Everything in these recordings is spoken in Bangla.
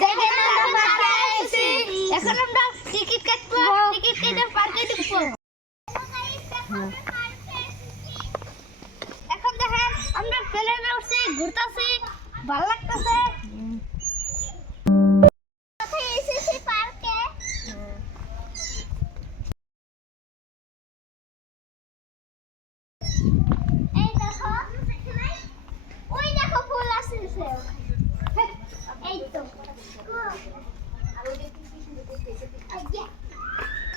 দেখেন আমরা পার্কে এসেছি। এখন আমরা টিকিট কাটবো, টিকিট কেটে পার্কে ঢুকবো। এখন দেখেন আমরা প্লেনে উঠছি, ঘুরতেছি, ভালো লাগতেছে। কোথায় এসেছি পার্কে? এই দেখো, ওই দেখো ফুল আসছে। এই তো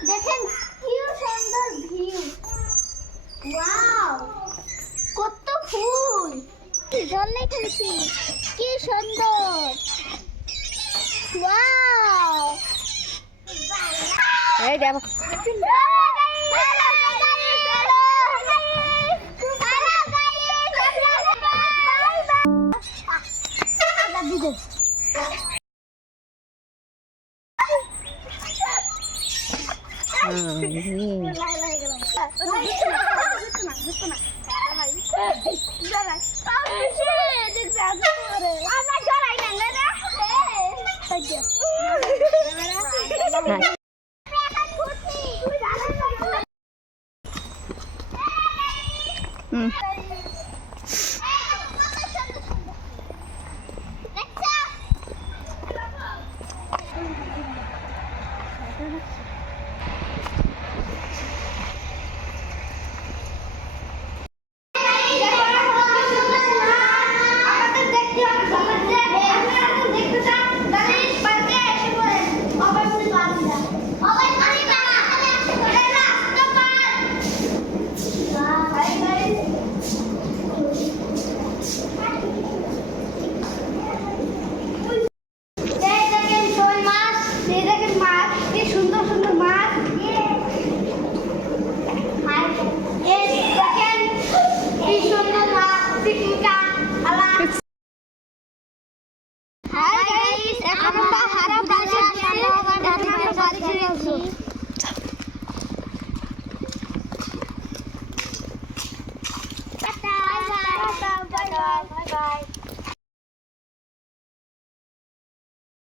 দেখেন কি সুন্দর ভিউ। ওয়াও, কত ফুল, জলে খেলছি, কি সুন্দর। ওয়াও, এই দেখো bye bye.